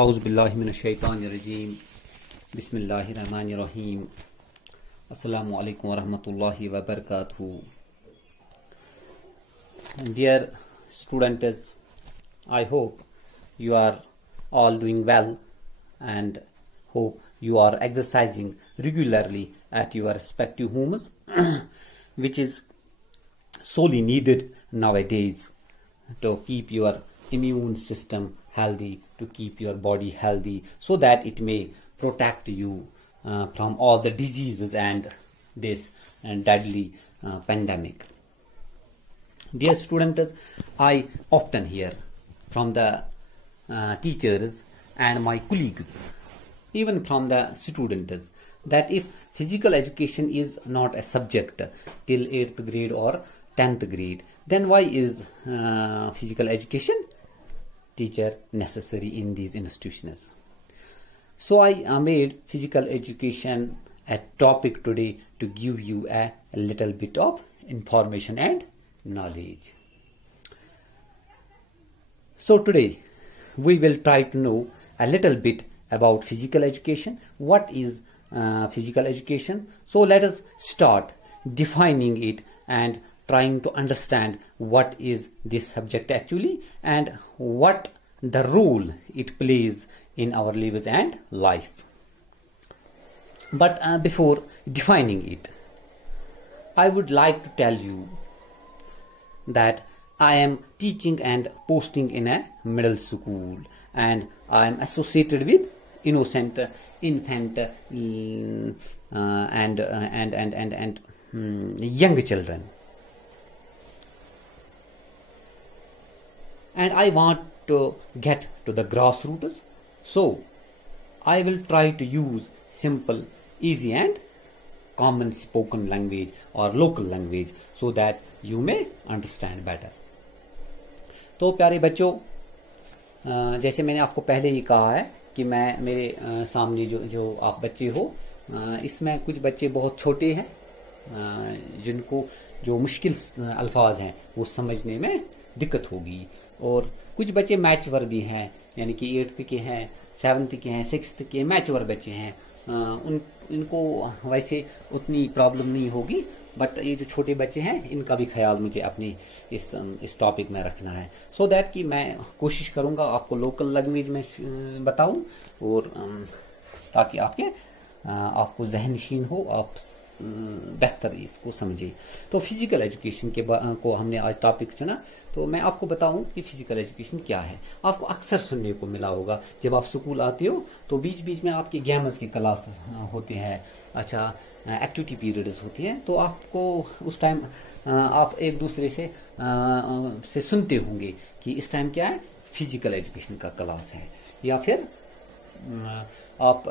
اعوذ باللہ من الشیطان الرجیم بسم اللہ الرحمن الرحیم السلام علیکم ورحمۃ اللہ وبرکاتہ. Dear students, I hope you are all doing well and hope you are exercising regularly at your respective homes which is sorely needed nowadays to keep your immune system healthy, to keep your body healthy, so that it may protect you from all the diseases and this deadly pandemic. Dear students, I often hear from the teachers and my colleagues, even from the students, that if physical education is not a subject till 8th grade or 10th grade, then why is physical education teacher necessary in these institutions? So I made physical education a topic today to give you a little bit of information and knowledge. So today we will try to know a little bit about physical education. What is physical education? So let us start defining it and trying to understand what is this subject actually and what the role it plays in our lives and life. But before defining it, I would like to tell you that I am teaching and posting in a middle school, and I am associated with innocent infant and young children. And I want to get to the grassroots, so I will try to use simple, easy and common spoken language or local language so that you may understand better. تو پیارے بچوں، جیسے میں نے آپ کو پہلے ہی کہا ہے کہ میں میرے سامنے جو آپ بچے ہو، اس میں کچھ بچے بہت چھوٹے ہیں جن کو جو مشکل الفاظ ہیں وہ سمجھنے میں دقت ہوگی، اور کچھ بچے میچور بھی ہیں، یعنی کہ 8th کے ہیں، 7th کے ہیں، 6th کے میچور بچے ہیں، ان کو ویسے اتنی پرابلم نہیں ہوگی، بٹ یہ جو چھوٹے بچے ہیں ان کا بھی خیال مجھے اپنی اس ٹاپک میں رکھنا ہے، سو دیٹ کہ میں کوشش کروں گا آپ کو لوکل لینگویج میں بتاؤں، اور تاکہ آپ کو ذہن نشین ہو، آپ بہتر اس کو سمجھے. تو فزیکل ایجوکیشن کو ہم نے آج ٹاپک چنا، تو میں آپ کو بتاؤں کہ فزیکل ایجوکیشن کیا ہے. آپ کو اکثر سننے کو ملا ہوگا جب آپ اسکول آتے ہو تو بیچ بیچ میں آپ کے گیمز کی کلاس ہوتے ہیں، اچھا ایکٹیویٹی پیریڈز ہوتی ہیں، تو آپ کو اس ٹائم آپ ایک دوسرے سے سنتے ہوں گے کہ اس ٹائم کیا ہے، فزیکل ایجوکیشن کا کلاس ہے. یا پھر آپ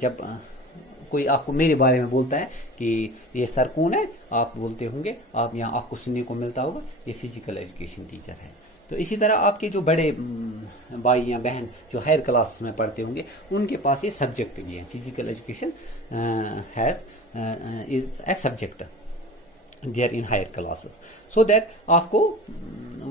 جب کوئی آپ کو میرے بارے میں بولتا ہے کہ یہ سر کون ہے، آپ بولتے ہوں گے، آپ کو سننے کو ملتا ہوگا یہ فزیکل ایجوکیشن ٹیچر ہے. تو اسی طرح آپ کے جو بڑے بھائی یا بہن جو ہائر کلاس میں پڑھتے ہوں گے ان کے پاس یہ سبجیکٹ بھی ہے، physical education is a subject there in higher classes, so that آپ کو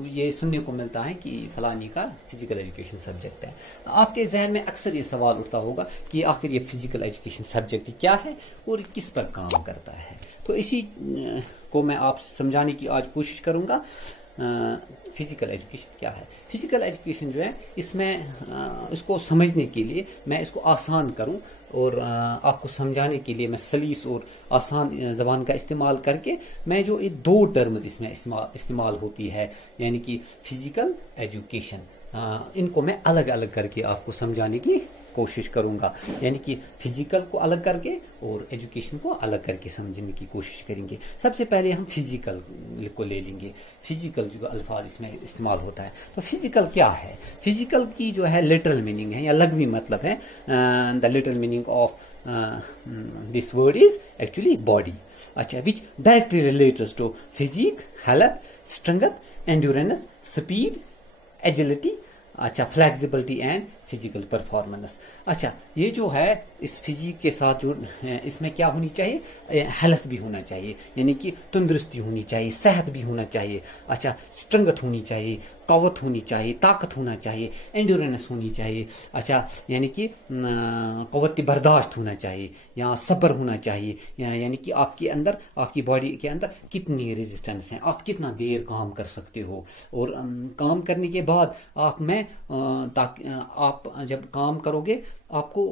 یہ سننے کو ملتا ہے کہ فلانی کا فزیکل ایجوکیشن سبجیکٹ ہے. آپ کے ذہن میں اکثر یہ سوال اٹھتا ہوگا کہ آخر یہ فزیکل ایجوکیشن سبجیکٹ کیا ہے اور کس پر کام کرتا ہے. تو اسی کو میں آپ سمجھانے کی آج کوشش کروں گا. فزیکل ایجوکیشن کیا ہے؟ فزیکل ایجوکیشن جو ہے اس میں اس کو سمجھنے کے لیے میں اس کو آسان کروں اور آپ کو سمجھانے کے لیے میں سلیس اور آسان زبان کا استعمال کر کے میں جو یہ 2 ٹرمز اس میں استعمال ہوتی ہے، یعنی کہ فزیکل ایجوکیشن، ان کو میں الگ الگ کر کے آپ کو سمجھانے کی کوشش کروں گا. یعنی کہ فزیکل کو الگ کر کے اور ایجوکیشن کو الگ کر کے سمجھنے کی کوشش کریں گے. سب سے پہلے ہم فزیکل کو لے لیں گے، فزیکل جو الفاظ اس میں استعمال ہوتا ہے. تو فزیکل کیا ہے؟ فزیکل کی جو ہے لٹرل میننگ ہے یا لغوی مطلب ہے، the literal meaning of this word is actually body. اچھا، which directly relates to physique, health, strength, endurance, speed, agility اچھا فلیکزیبلٹی اینڈ فزیکل پرفارمنس. اچھا یہ جو ہے اس فزیک کے ساتھ جو اس میں کیا ہونی چاہیے, ہیلتھ بھی ہونا چاہیے, یعنی کہ تندرستی ہونی چاہیے, صحت بھی ہونا چاہیے. اچھا اسٹرنگتھ ہونی چاہیے, قوت ہونی چاہیے, طاقت ہونا چاہیے, انڈیورنس ہونی چاہیے. اچھا یعنی کہ قوت برداشت ہونا چاہیے, یا صبر ہونا چاہیے, یعنی کہ آپ کے اندر, آپ کی باڈی کے اندر کتنی ریزسٹنس ہے, آپ کتنا دیر کام کر سکتے ہو, اور کام کرنے کے بعد آپ میں آپ جب کام کرو گے آپ کو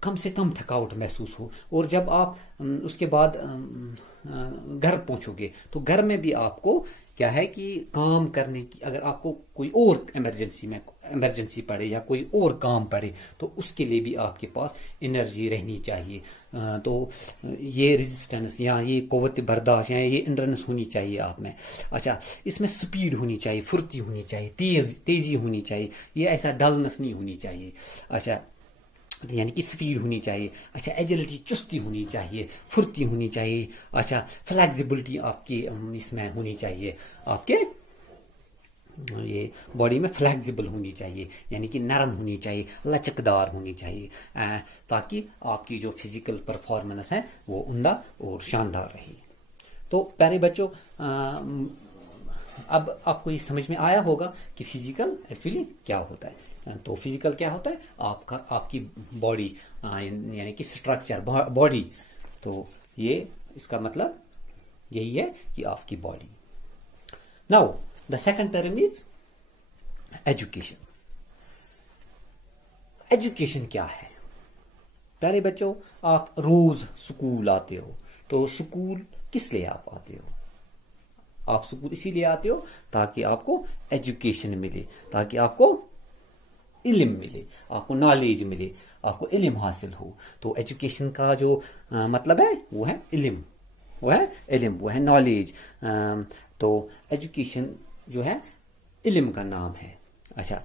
کم سے کم تھکاوٹ محسوس ہو, اور جب آپ اس کے بعد گھر پہنچو گے تو گھر میں بھی آپ کو کیا ہے کہ کام کرنے کی, اگر آپ کو کوئی اور ایمرجنسی پڑے یا کوئی اور کام پڑے تو اس کے لیے بھی آپ کے پاس انرجی رہنی چاہیے. تو یہ ریزسٹنس یا یہ قوت برداشت یا یہ انڈرنس ہونی چاہیے آپ میں. اچھا اس میں سپیڈ ہونی چاہیے, پھرتی ہونی چاہیے, تیزی ہونی چاہیے, یہ ایسا ڈلنس نہیں ہونی چاہیے. اچھا یعنی کہ سپیڈ ہونی چاہیے. اچھا ایجلٹی, چستی ہونی چاہیے, پھرتی ہونی چاہیے. اچھا فلیکزیبلٹی آپ کی اس میں ہونی چاہیے, آپ کے یہ باڈی میں فلیکزیبل ہونی چاہیے, یعنی کہ نرم ہونی چاہیے, لچکدار ہونی چاہیے, تاکہ آپ کی جو فزیکل پرفارمنس ہے وہ عمدہ اور شاندار رہے. تو پیارے بچوں, اب آپ کو یہ سمجھ میں آیا ہوگا کہ فزیکل ایکچولی کیا ہوتا ہے. تو فزیکل کیا ہوتا ہے, آپ کی باڈی, یعنی کہ اسٹرکچر باڈی. تو یہ اس کا مطلب یہی ہے کہ آپ کی body. Now the second term is education. Education کیا ہے پیارے بچوں؟ آپ روز سکول آتے ہو, تو سکول کس لیے آپ آتے ہو؟ آپ سکول اسی لیے آتے ہو تاکہ آپ کو ایجوکیشن ملے, تاکہ آپ کو علم ملے, آپ کو نالج ملے, آپ کو علم حاصل ہو. تو ایجوکیشن کا جو مطلب ہے وہ ہے علم, وہ ہے نالج. تو ایجوکیشن جو ہے علم کا نام ہے. اچھا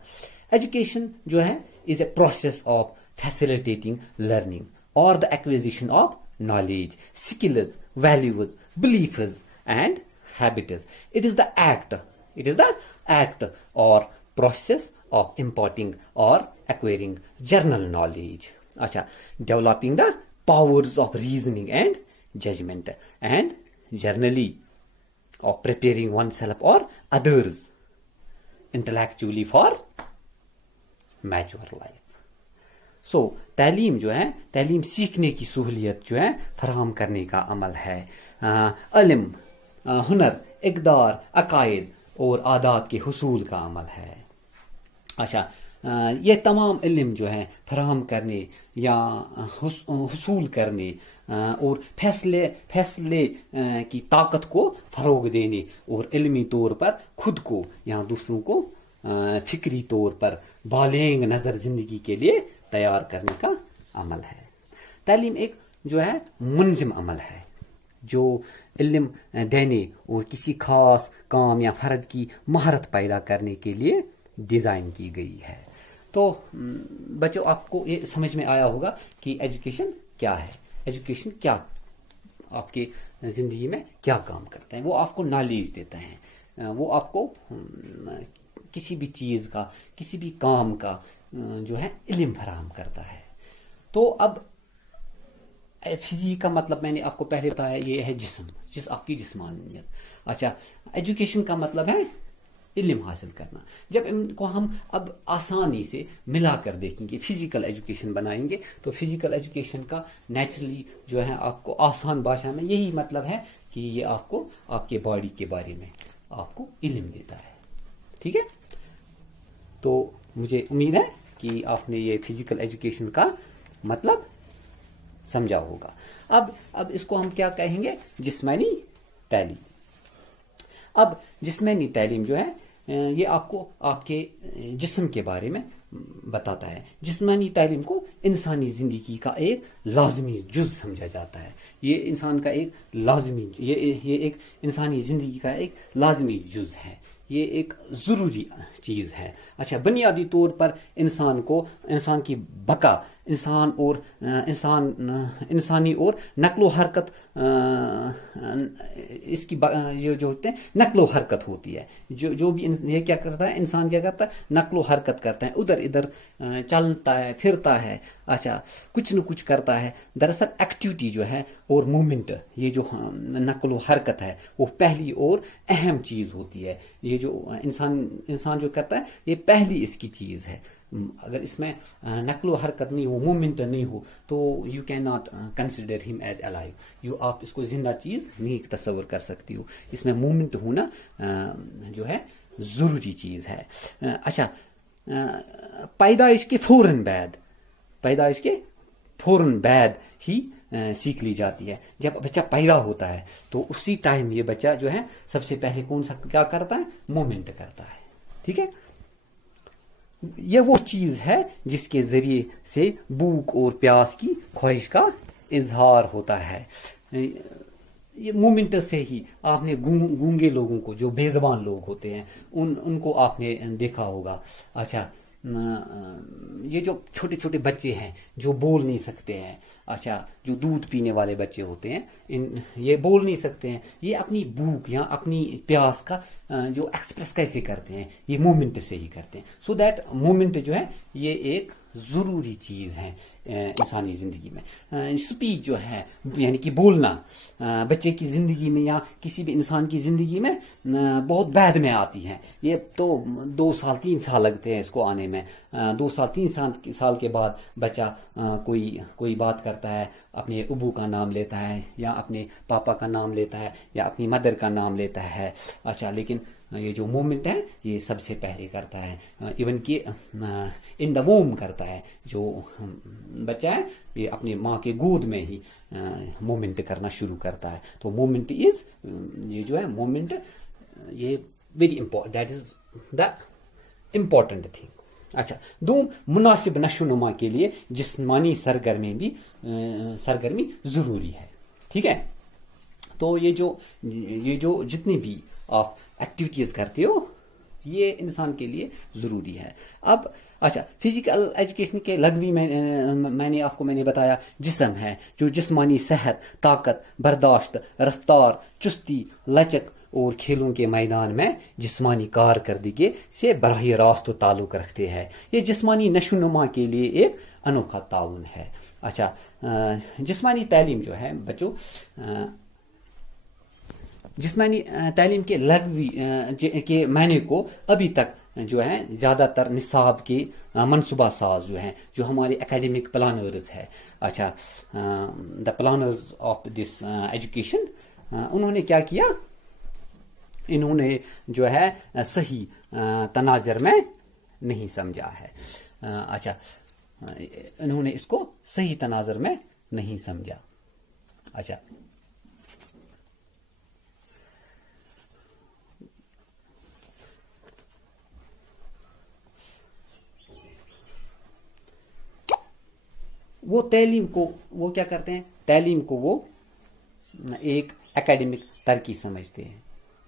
ایجوکیشن جو ہے is a process of facilitating learning اور the acquisition of knowledge, skills, values, beliefs and habits. It is the act or process of imparting or acquiring general knowledge. Acha, developing the powers of reasoning and judgment, and generally of preparing oneself or others intellectually for mature life. سو تعلیم جو ہے, تعلیم سیکھنے کی سہولیت جو ہے فراہم کرنے کا عمل ہے. علم, ہنر, اقدار, عقائد اور عادات کے حصول کا عمل ہے. اچھا یہ تمام علم جو ہے فراہم کرنے یا حصول کرنے اور فیصلے کی طاقت کو فروغ دینے, اور علمی طور پر خود کو یا دوسروں کو فکری طور پر بالغ نظر زندگی کے لیے تیار کرنے کا عمل ہے. تعلیم ایک جو ہے منظم عمل ہے جو علم دینے اور کسی خاص کام یا فرد کی مہارت پیدا کرنے کے لیے ڈیزائن کی گئی ہے. تو بچوں آپ کو یہ سمجھ میں آیا ہوگا کہ ایجوکیشن کیا ہے, ایجوکیشن کیا آپ کے زندگی میں کیا کام کرتا ہے. وہ آپ کو نالج دیتا ہے, وہ آپ کو کسی بھی چیز کا, کسی بھی کام کا جو ہے علم فراہم کرتا ہے. تو اب فزیک کا مطلب میں نے آپ کو پہلے بتایا, یہ ہے جسم, آپ کی جسمانیت. اچھا ایجوکیشن کا مطلب ہے علم حاصل کرنا. جب ان کو ہم اب آسانی سے ملا کر دیکھیں گے, فزیکل ایجوکیشن بنائیں گے, تو فزیکل ایجوکیشن کا نیچرلی جو ہے آپ کو آسان بھاشا میں یہی مطلب ہے کہ یہ آپ کو آپ کے باڈی کے بارے میں آپ کو علم دیتا ہے. ٹھیک ہے, تو مجھے امید ہے کہ آپ نے یہ فزیکل ایجوکیشن کا مطلب سمجھا ہوگا. اب اس کو ہم کیا کہیں گے؟ جسمانی تعلیم. اب جسمانی تعلیم جو ہے یہ آپ کو آپ کے جسم کے بارے میں بتاتا ہے. جسمانی تعلیم کو انسانی زندگی کا ایک لازمی جز سمجھا جاتا ہے. یہ انسان کا ایک لازمی, یہ ایک انسانی زندگی کا ایک لازمی جز ہے. یہ ایک ضروری چیز ہے. اچھا, بنیادی طور پر انسان کو, انسان کی بقا, انسانی اور نقل و حرکت, اس کی یہ جو ہوتے ہیں نقل و حرکت ہوتی ہے. جو بھی یہ کیا کرتا ہے, انسان کیا کرتا ہے, نقل و حرکت کرتا ہے, ادھر ادھر چلتا ہے, پھرتا ہے, اچھا کچھ نہ کچھ کرتا ہے. دراصل ایکٹیویٹی جو ہے اور مومنٹ, یہ جو نقل و حرکت ہے وہ پہلی اور اہم چیز ہوتی ہے. یہ جو انسان جو کرتا ہے یہ پہلی اس کی چیز ہے. اگر اس میں نقل و حرکت نہیں ہو, مومنٹ نہیں ہو, تو یو کین ناٹ کنسیڈر ہم ایز الائیو. آپ اس کو زندہ چیز نہیں تصور کر سکتی ہو. اس میں مومنٹ ہونا جو ہے ضروری چیز ہے. اچھا, پیدائش کے فوراً بعد ہی سیکھ لی جاتی ہے. جب بچہ پیدا ہوتا ہے تو اسی ٹائم یہ بچہ جو ہے سب سے پہلے کون سا کیا کرتا ہے, مومنٹ کرتا ہے. ٹھیک ہے, یہ وہ چیز ہے جس کے ذریعے سے بھوک اور پیاس کی خواہش کا اظہار ہوتا ہے. یہ مومنٹ سے ہی آپ نے گونگے لوگوں کو, جو بے زبان لوگ ہوتے ہیں, ان کو آپ نے دیکھا ہوگا. اچھا, یہ جو چھوٹے چھوٹے بچے ہیں جو بول نہیں سکتے ہیں, اچھا جو دودھ پینے والے بچے ہوتے ہیں, یہ بول نہیں سکتے ہیں, یہ اپنی بھوک یا اپنی پیاس کا جو ایکسپریس کیسے کرتے ہیں, یہ مومنٹ سے ہی کرتے ہیں. سو دیٹ مومنٹ جو ہے یہ ایک ضروری چیز ہے انسانی زندگی میں. اسپیچ جو ہے یعنی کہ بولنا بچے کی زندگی میں یا کسی بھی انسان کی زندگی میں بہت بعد میں آتی ہے. یہ تو 2 سال 3 سال لگتے ہیں اس کو آنے میں. 2 سال 3 سال کے بعد بچہ کوئی بات کرتا ہے, اپنے ابو کا نام لیتا ہے یا اپنے پاپا کا نام لیتا ہے یا اپنی مدر کا نام لیتا ہے. اچھا, لیکن یہ جو مومنٹ ہے یہ سب سے پہلے کرتا ہے. ایون کہ ان دا ووم کرتا ہے. جو بچہ ہے یہ اپنے ماں کے گود میں ہی مومنٹ کرنا شروع کرتا ہے. تو مومنٹ از, یہ جو ہے مومنٹ, یہ very important, that is the important thing. اچھا, مناسب نشو و نما کے لیے جسمانی سرگرمی ضروری ہے. ٹھیک ہے, تو یہ جو جتنی بھی آپ ایکٹیویٹیز کرتے ہو یہ انسان کے لیے ضروری ہے. اب اچھا, فزیکل ایجوکیشن کے لغوی میں آپ کو بتایا, جسم ہے جو جسمانی صحت, طاقت, برداشت, رفتار, چستی, لچک اور کھیلوں کے میدان میں جسمانی کارکردگی سے براہ راست تعلق رکھتے ہیں. یہ جسمانی نشو و نما کے لیے ایک انوکھا تعاون ہے. اچھا, جسمانی تعلیم جو ہے بچوں, جسمانی تعلیم کے لغوی کے معنی کو ابھی تک جو ہے زیادہ تر نصاب کے منصوبہ ساز جو ہیں, جو ہمارے اکیڈمک پلانرز ہے, اچھا دا پلانرز آف دس ایجوکیشن, انہوں نے کیا کیا, انہوں نے جو ہے صحیح تناظر میں نہیں سمجھا ہے. اچھا, انہوں نے اس کو صحیح تناظر میں نہیں سمجھا. اچھا, وہ تعلیم کو وہ کیا کرتے ہیں, تعلیم کو وہ ایک اکیڈمک ترقی سمجھتے ہیں.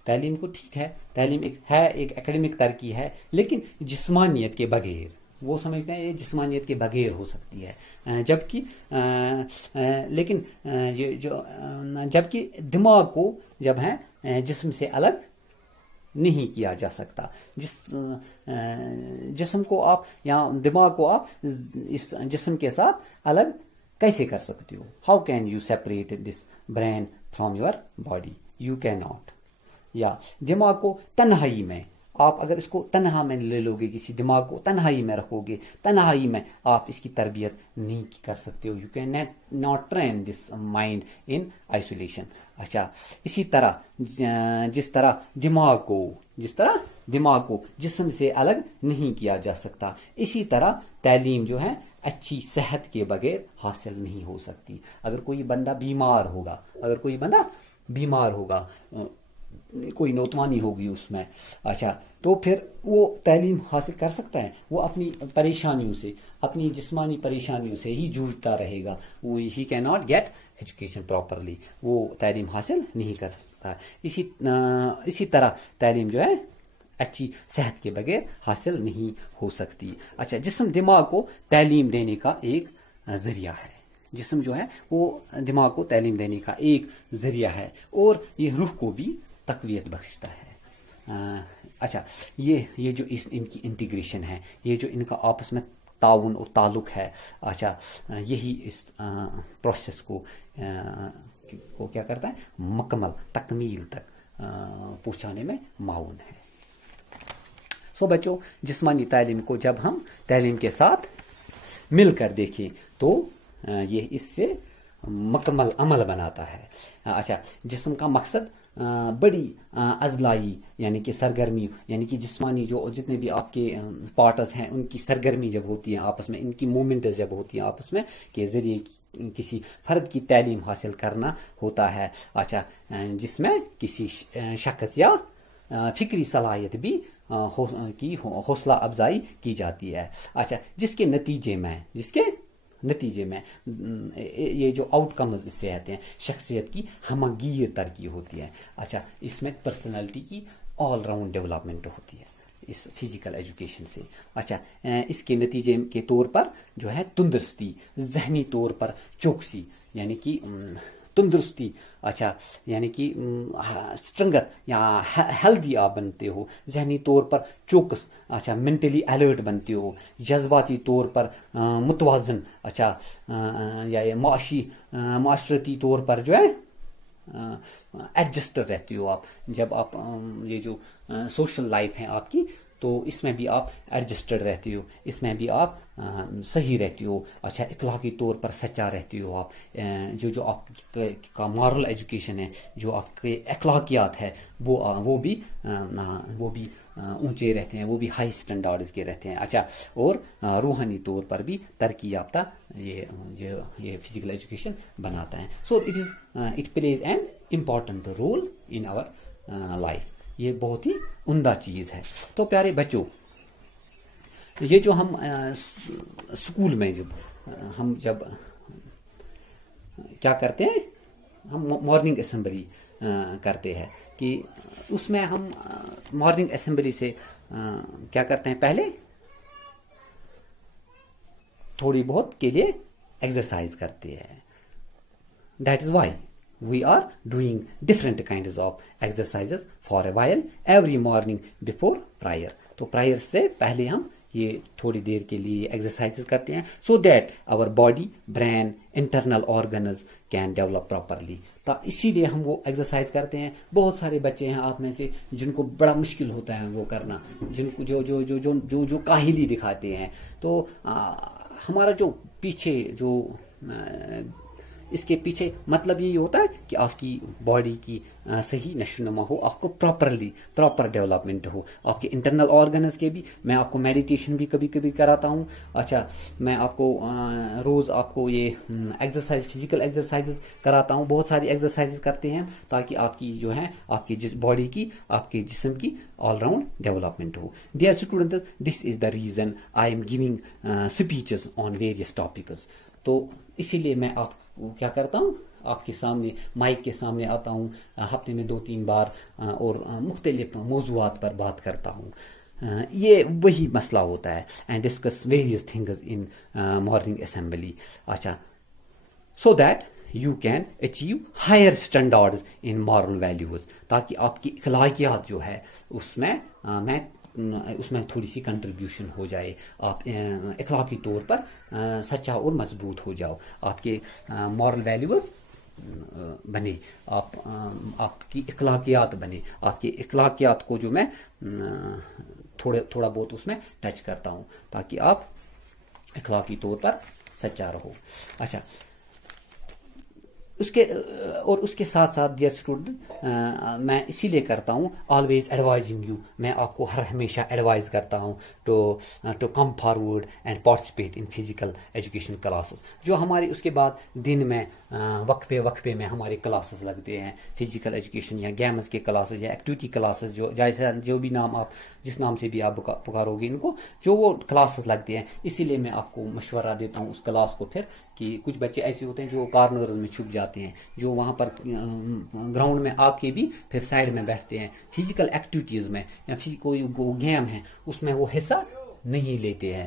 تعلیم کو ٹھیک ہے, تعلیم ایک اکیڈمک ترقی ہے, لیکن جسمانیت کے بغیر, وہ سمجھتے ہیں یہ جسمانیت کے بغیر ہو سکتی ہے. جبکہ دماغ کو جب ہے جسم سے الگ نہیں کیا جا سکتا. جسم کو آپ یا دماغ کو آپ اس جسم کے ساتھ الگ کیسے کر سکتے ہو؟ How can you separate this brain from your body? You can not. یا دماغ کو تنہائی میں آپ اگر اس کو تنہا میں لے لو گے, کسی دماغ کو تنہائی میں رکھو گے, تنہائی میں آپ اس کی تربیت نہیں کر سکتے ہو. You can not train this mind in isolation. اچھا, اسی طرح جس طرح دماغ کو جسم سے الگ نہیں کیا جا سکتا, اسی طرح تعلیم جو ہے اچھی صحت کے بغیر حاصل نہیں ہو سکتی. اگر کوئی بندہ بیمار ہوگا, کوئی نوتوانی ہوگی اس میں, اچھا تو پھر وہ تعلیم حاصل کر سکتا ہے؟ وہ اپنی پریشانیوں سے, اپنی جسمانی پریشانیوں سے ہی جوجھتا رہے گا. وہ ہی can not get education properly, وہ تعلیم حاصل نہیں کر سکتا. اسی طرح تعلیم جو ہے اچھی صحت کے بغیر حاصل نہیں ہو سکتی. اچھا، جسم دماغ کو تعلیم دینے کا ایک ذریعہ ہے. جسم جو ہے وہ دماغ کو تعلیم دینے کا ایک ذریعہ ہے اور یہ روح کو بھی تقویت بخشتا ہے. اچھا، یہ جو ان کی انٹیگریشن ہے، یہ جو ان کا آپس میں تعاون اور تعلق ہے، اچھا، یہی اس پروسیس کو کیا کرتا ہے، مکمل تکمیل تک پہنچانے میں معاون ہے. سو بچوں، جسمانی تعلیم کو جب ہم تعلیم کے ساتھ مل کر دیکھیں تو یہ اس سے مکمل عمل بناتا ہے. اچھا، جسم کا مقصد بڑی اضلاعی یعنی کہ سرگرمی، یعنی کہ جسمانی جو جتنے بھی آپ کے پارٹس ہیں ان کی سرگرمی جب ہوتی ہیں آپس میں، ان کی موومنٹس جب ہوتی ہیں آپس میں، کے ذریعے کسی فرد کی تعلیم حاصل کرنا ہوتا ہے. اچھا، جس میں کسی شخص یا فکری صلاحیت بھی کی حوصلہ افزائی کی جاتی ہے. اچھا، جس کے نتیجے میں یہ جو آؤٹ کمز اس سے آتے ہیں، شخصیت کی ہمگیر ترقی ہوتی ہے. اچھا، اس میں پرسنالٹی کی آل راؤنڈ ڈیولپمنٹ ہوتی ہے اس فزیکل ایجوکیشن سے. اچھا، اس کے نتیجے کے طور پر جو ہے تندرستی، ذہنی طور پر چوکسی یعنی کہ تندرستی، اچھا، یعنی کہ اسٹرنگتھ یا ہیلدی آپ بنتے ہو، ذہنی طور پر چوکس، اچھا، مینٹلی الرٹ بنتے ہو، جذباتی طور پر متوازن، اچھا، یا معاشرتی طور پر جو ہے ایڈجسٹر رہتے ہو آپ. جب آپ یہ جو سوشل لائف ہے آپ کی، تو اس میں بھی آپ ایڈجسٹڈ رہتے ہو، اس میں بھی آپ صحیح رہتے ہو. اچھا، اخلاقی طور پر سچا رہتے ہو آپ. جو آپ کا مارل ایجوکیشن ہے، جو آپ کے اخلاقیات ہے، وہ بھی اونچے رہتے ہیں، وہ بھی ہائی اسٹینڈرڈز کے رہتے ہیں. اچھا، اور روحانی طور پر بھی ترقی یافتہ یہ فزیکل ایجوکیشن بناتا ہے. So it plays an important role in our life. یہ بہت ہی عمدہ چیز ہے. تو پیارے بچوں، یہ جو ہم اسکول میں جب کیا کرتے ہیں، ہم مارننگ اسمبلی کرتے ہیں، کہ اس میں ہم مارننگ اسمبلی سے کیا کرتے ہیں، پہلے تھوڑی بہت کے لیے ایکسرسائز کرتے ہیں. That is why we are doing different kinds of exercises for a while every morning before prayer. تو prayer سے پہلے ہم یہ تھوڑی دیر کے لیے ایکسرسائز کرتے ہیں so that our body, brain, internal organs can develop properly. تو اسی لیے ہم وہ ایکسرسائز کرتے ہیں. بہت سارے بچے ہیں آپ میں سے جن کو بڑا مشکل ہوتا ہے وہ کرنا، جن کو جو کاہلی دکھاتے ہیں. تو ہمارا جو پیچھے جو اس کے پیچھے مطلب یہی ہوتا ہے کہ آپ کی باڈی کی صحیح نشو و نما ہو، آپ کو پراپر ڈیولپمنٹ ہو. آپ کے انٹرنل آرگنز کے بھی میں آپ کو میڈیٹیشن بھی کبھی کبھی کراتا ہوں. اچھا، میں آپ کو روز آپ کو یہ ایکسرسائز، فزیکل ایکسرسائز کراتا ہوں. بہت ساری ایکسرسائز کرتے ہیں تاکہ آپ کی جو ہے آپ کی باڈی کی، آپ کے جسم کی all round development who. Dear students, this is the reason I am giving speeches on various topics. تو اسی لیے میں آپ کو کیا کرتا ہوں، آپ کے سامنے مائک کے سامنے آتا ہوں ہفتے میں 2-3 بار اور مختلف موضوعات پر بات کرتا ہوں. یہ وہی مسئلہ ہوتا ہے. And discuss various things in morning assembly. اچھا، so that you can achieve higher standards in moral values, تاکہ آپ کی اخلاقیات جو ہے اس میں تھوڑی سی کنٹریبیوشن ہو جائے. آپ اخلاقی طور پر سچا اور مضبوط ہو جاؤ، آپ کے مورل ویلیوز بنے، آپ کی اخلاقیات بنے. آپ کی اخلاقیات کو جو میں تھوڑا بہت اس میں ٹچ کرتا ہوں تاکہ آپ اخلاقی طور پر سچا رہو. اچھا، اس کے ساتھ ڈیئر اسٹوڈنٹ، میں اسی لیے کرتا ہوں آلویز ایڈوائزنگ یو. میں آپ کو ہمیشہ ایڈوائز کرتا ہوں to come forward and participate in physical education classes. جو ہماری اس کے بعد دن میں وقفے میں ہمارے کلاسز لگتے ہیں، فزیکل ایجوکیشن یا گیمز کے کلاسز یا ایکٹیویٹی کلاسز، جو بھی نام آپ جس نام سے بھی آپ پکارو گے ان کو، جو وہ کلاسز لگتے ہیں. اسی لیے میں آپ کو مشورہ دیتا ہوں اس کلاس کو پھر، کہ کچھ بچے ایسے ہوتے ہیں جو کارنرز میں چھپ جاتے جاتے ہیں, جو وہاں پر گراؤنڈ میں آ کے بھی پھر سائڈ میں بیٹھتے ہیں, فزیکل ایکٹیویٹیز میں یا کوئی گیم ہے اس میں وہ حصہ نہیں لیتے ہیں.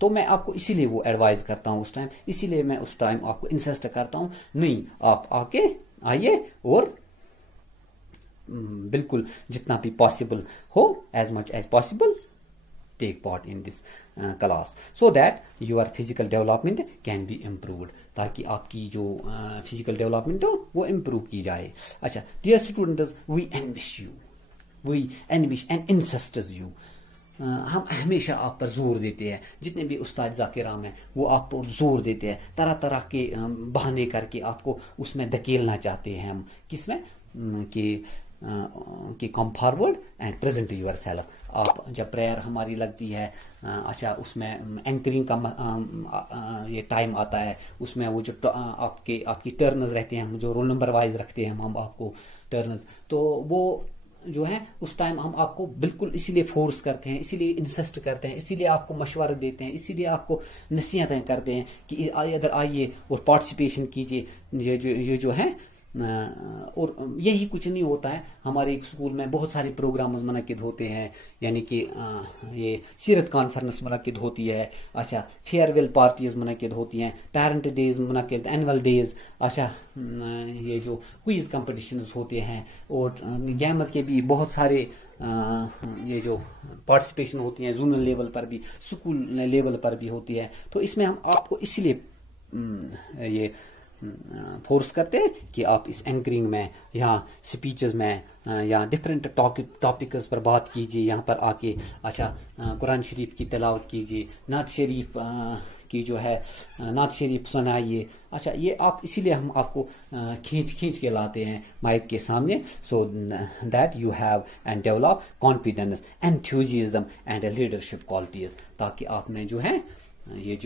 تو میں آپ کو اسی لیے وہ ایڈوائز کرتا ہوں اس ٹائم, اسی لیے میں اس ٹائم آپ کو انسسٹ کرتا ہوں, نہیں آپ آئیے اور بالکل جتنا بھی possible who, as much as possible take part in this class so that your physical development can be improved, تاکہ آپ کی جو physical development ہو وہ improve کی جائے. اچھا, dear students, we envish and insist you, ہم ہمیشہ آپ پر زور دیتے ہیں, جتنے بھی استاد ذاکرام ہیں وہ آپ پر زور دیتے ہیں, طرح طرح کے بہانے کر کے آپ کو اس میں دھکیلنا چاہتے ہیں ہم, کس میں کہ کم forward and present your self. آپ جب پریئر ہماری لگتی ہے, اچھا اس میں اینکرنگ کا یہ ٹائم آتا ہے, اس میں وہ جو آپ کی ٹرنز رہتے ہیں, ہم جو رول نمبر وائز رکھتے ہیں ہم آپ کو ٹرنز, تو وہ جو ہے اس ٹائم ہم آپ کو بالکل اسی لیے فورس کرتے ہیں, اسی لیے انسسٹ کرتے ہیں, اسی لیے آپ کو مشورہ دیتے ہیں, اسی لیے آپ کو نصیحتیں کرتے ہیں کہ ادھر آئیے اور پارٹیسپیشن کیجیے. یہ جو ہے, اور یہی کچھ نہیں ہوتا ہے, ہمارے اسکول میں بہت سارے پروگرامز منعقد ہوتے ہیں, یعنی کہ یہ سیرت کانفرنس منعقد ہوتی ہے, اچھا فیئر ویل پارٹیز منعقد ہوتی ہیں, پیرنٹ ڈیز منعقد, اینول ڈیز, اچھا یہ جو کوئز کمپٹیشنز ہوتے ہیں, اور گیمز کے بھی بہت سارے یہ جو پارٹیسپیشن ہوتی ہیں, زونل لیول پر بھی, اسکول لیول پر بھی ہوتی ہے. تو اس میں ہم آپ کو اس لیے یہ فورس کرتے ہیں کہ آپ اس اینکرنگ میں یا اسپیچز میں یا ڈفرینٹ ٹاپکس پر بات کیجیے, یہاں پر آ کے اچھا قرآن شریف کی تلاوت کیجیے, نعت شریف کی جو ہے نعت شریف سنائیے. اچھا یہ آپ اسی لیے ہم آپ کو کھینچ کے لاتے ہیں مائک کے سامنے, so that you have and develop confidence, enthusiasm and leadership qualities, تاکہ آپ میں جو ہے یہ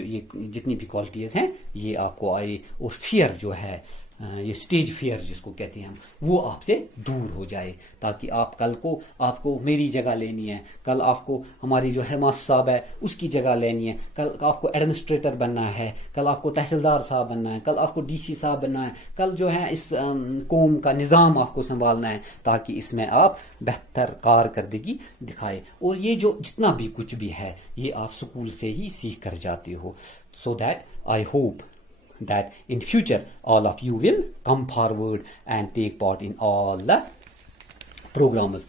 جتنی بھی کوالٹیز ہیں یہ آپ کو آئے, اور فیئر جو ہے, یہ اسٹیج فیئر جس کو کہتے ہیں ہم, وہ آپ سے دور ہو جائے, تاکہ کل کو آپ کو میری جگہ لینی ہے, کل آپ کو ہماری جو ہیڈ ماسٹر صاحب ہے اس کی جگہ لینی ہے, کل آپ کو ایڈمنسٹریٹر بننا ہے, کل آپ کو تحصیلدار صاحب بننا ہے, کل آپ کو ڈی سی صاحب بننا ہے, کل جو ہے اس قوم کا نظام آپ کو سنبھالنا ہے, تاکہ اس میں آپ بہتر کارکردگی دکھائے. اور یہ جو جتنا بھی کچھ بھی ہے یہ آپ اسکول سے ہی سیکھ کر جاتے ہو. So that I hope that in future all of you will come forward and take part in all the programs.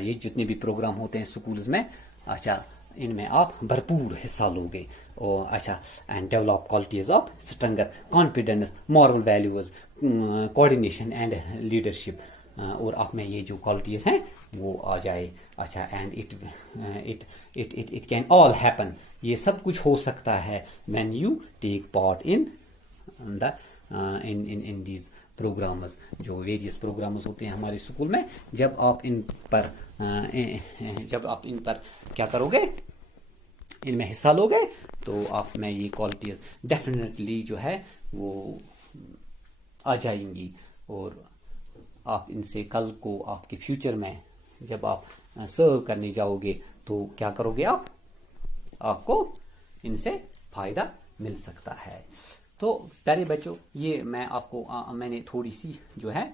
یہ جتنے بھی پروگرام ہوتے ہیں سکولز میں, اچھا ان میں آپ بھرپور حصہ لوگے, اور اچھا and develop qualities of stronger confidence, moral values, coordination and leadership, اور آپ میں یہ جو کوالٹیز ہیں وہ آ جائے. اچھا and it can all happen, یہ سب کچھ ہو سکتا ہے when you take part in these programs, جو ویریس پروگرامز ہوتے ہیں ہمارے اسکول میں. جب آپ ان پر کیا کرو گے, ان میں حصہ لو گے, تو آپ میں یہ کوالٹیز ڈیفینیٹلی جو ہے وہ آ جائیں گی, اور آپ ان سے کل کو آپ کے فیوچر میں جب آپ سرو کرنے جاؤ گے تو کیا کرو گے, آپ کو ان سے فائدہ مل سکتا ہے. تو پیارے بچوں, یہ میں آپ کو میں نے تھوڑی سی جو ہے